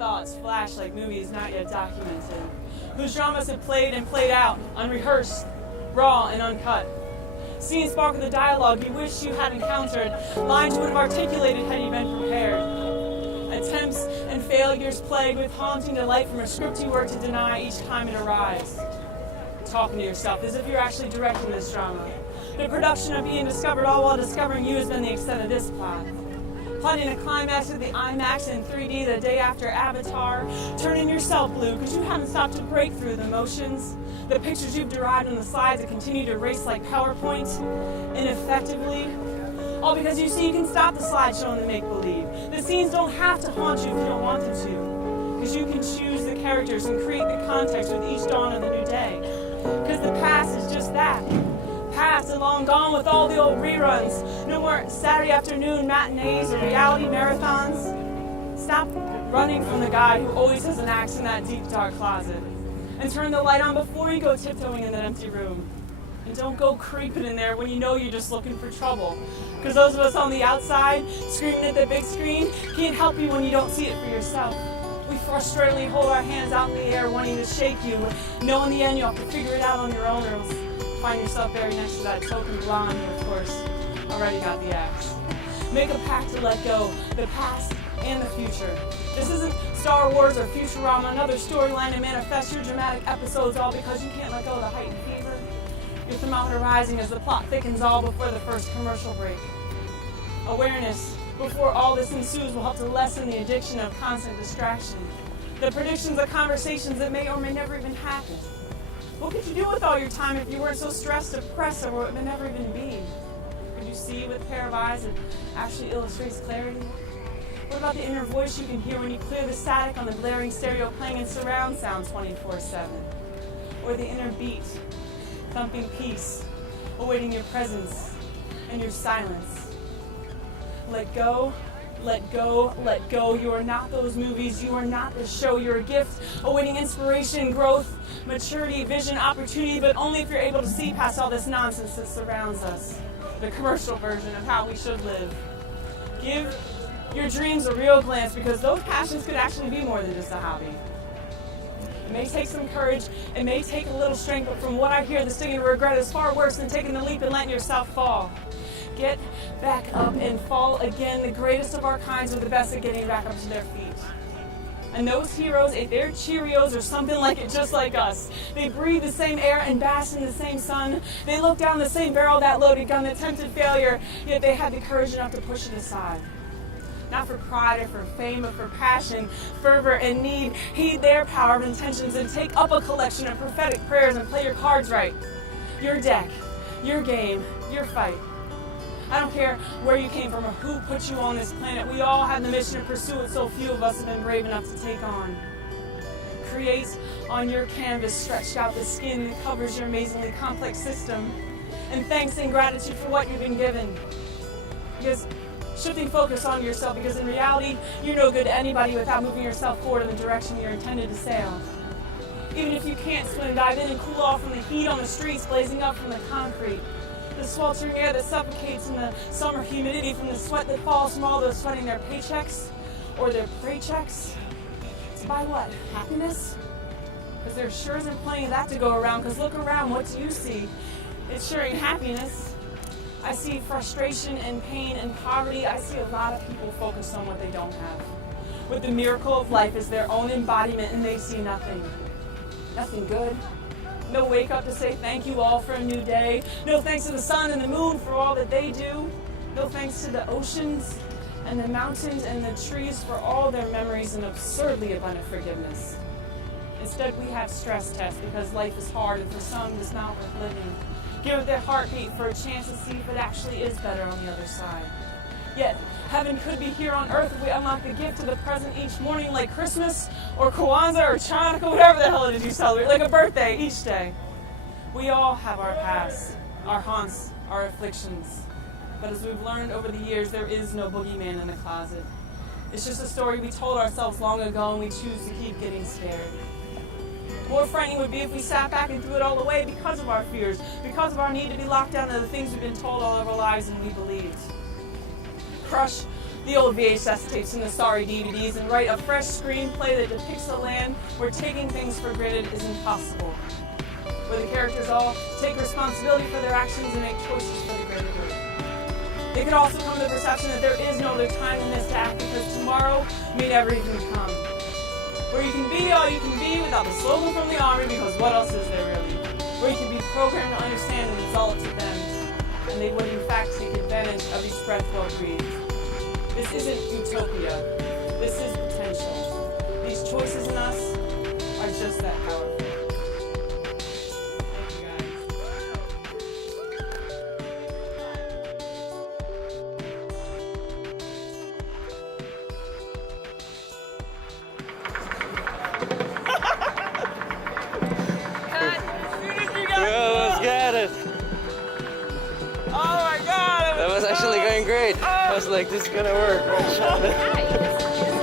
thoughts flash like movies not yet documented, whose dramas have played and played out, unrehearsed, raw and uncut. Scenes spark with the dialogue you wish you had encountered, lines you would have articulated had you been prepared. Attempts and failures plagued with haunting delight from a script you work to deny each time it arrives. Talking to yourself as if you're actually directing this drama. The production of being discovered all while discovering you has been the extent of this plot. Plotting a climax of the IMAX in 3D the day after Avatar, turning yourself blue because you haven't stopped to break through the motions. The pictures you've derived on the slides that continue to race like PowerPoint, ineffectively. All because you see you can stop the slideshow and the make-believe. The scenes don't have to haunt you if you don't want them to. Because you can choose the characters and create the context with each dawn of the new day. Because the past is just that. Past and long gone with all the old reruns. No more Saturday afternoon matinees or reality marathons. Stop running from the guy who always has an axe in that deep, dark closet. And turn the light on before you go tiptoeing in that empty room. And don't go creeping in there when you know you're just looking for trouble. Because those of us on the outside, screaming at the big screen, can't help you when you don't see it for yourself. We frustratedly hold our hands out in the air wanting to shake you, knowing in the end you'll have to figure it out on your own or else find yourself buried next to that token blonde who, of course, already got the axe. Make a pact to let go, the past and the future. This isn't Star Wars or Futurama, another storyline to manifest your dramatic episodes all because you can't let go of the heightened fever. Your thermometer rising as the plot thickens all before the first commercial break. Awareness before all this ensues will help to lessen the addiction of constant distraction. The predictions of conversations that may or may never even happen. What could you do with all your time if you weren't so stressed, depressed over what may never even be? Could you see with a pair of eyes that actually illustrates clarity? What about the inner voice you can hear when you clear the static on the blaring stereo playing in surround sound 24/7? Or the inner beat, thumping peace, awaiting your presence and your silence? Let go, let go, let go. You are not those movies. You are not the show. You're a gift awaiting inspiration, growth, maturity, vision, opportunity, but only if you're able to see past all this nonsense that surrounds us. The commercial version of how we should live. Give your dreams a real glance because those passions could actually be more than just a hobby. It may take some courage, it may take a little strength, but from what I hear, the stinging regret is far worse than taking the leap and letting yourself fall. Get back up and fall again. The greatest of our kinds are the best at getting back up to their feet. And those heroes, if they're Cheerios or something like it, just like us, they breathe the same air and bask in the same sun. They look down the same barrel of that loaded gun that tempted failure, yet they had the courage enough to push it aside. Not for pride or for fame, but for passion, fervor, and need. Heed their power of intentions and take up a collection of prophetic prayers and play your cards right. Your deck, your game, your fight. I don't care where you came from or who put you on this planet. We all have the mission to pursue what so few of us have been brave enough to take on. Create on your canvas, stretched out the skin that covers your amazingly complex system. And thanks and gratitude for what you've been given. Because shifting focus on yourself, because in reality, you're no good to anybody without moving yourself forward in the direction you're intended to sail. Even if you can't swim, dive in and cool off from the heat on the streets blazing up from the concrete. The sweltering air that suffocates in the summer humidity from the sweat that falls from all those sweating their paychecks or their paychecks. To buy what? Happiness? Because there sure isn't plenty of that to go around, because look around, what do you see? It sure ain't happiness. I see frustration and pain and poverty. I see a lot of people focused on what they don't have. With the miracle of life as their own embodiment, and they see nothing. Nothing good. No wake up to say thank you all for a new day. No thanks to the sun and the moon for all that they do. No thanks to the oceans and the mountains and the trees for all their memories and absurdly abundant forgiveness. Instead, we have stress tests because life is hard and for some it's not worth living. Give it their heartbeat for a chance to see if it actually is better on the other side. Yet, heaven could be here on earth if we unlock the gift of the present each morning, like Christmas or Kwanzaa or Chanukah, whatever the hell it is you celebrate, like a birthday each day. We all have our past, our haunts, our afflictions. But as we've learned over the years, there is no boogeyman in the closet. It's just a story we told ourselves long ago and we choose to keep getting scared. More frightening would be if we sat back and threw it all away because of our fears, because of our need to be locked down to the things we've been told all of our lives and we believed. Crush the old VHS tapes and the sorry DVDs and write a fresh screenplay that depicts a land where taking things for granted is impossible. Where the characters all take responsibility for their actions and make choices for the greater good. They could also come to the perception that there is no other time than this to act because tomorrow may never even come. Where you can be all you can be without the slogan from the army because what else is there really? Where you can be programmed to understand that it's all up to them and they would in fact take advantage of each breath well breathed. This isn't utopia. This is potential. These choices in us are just that powerful. Thank you guys. Yeah, let's get it. Oh my god! That was actually going great. I was like, this is gonna work. Right?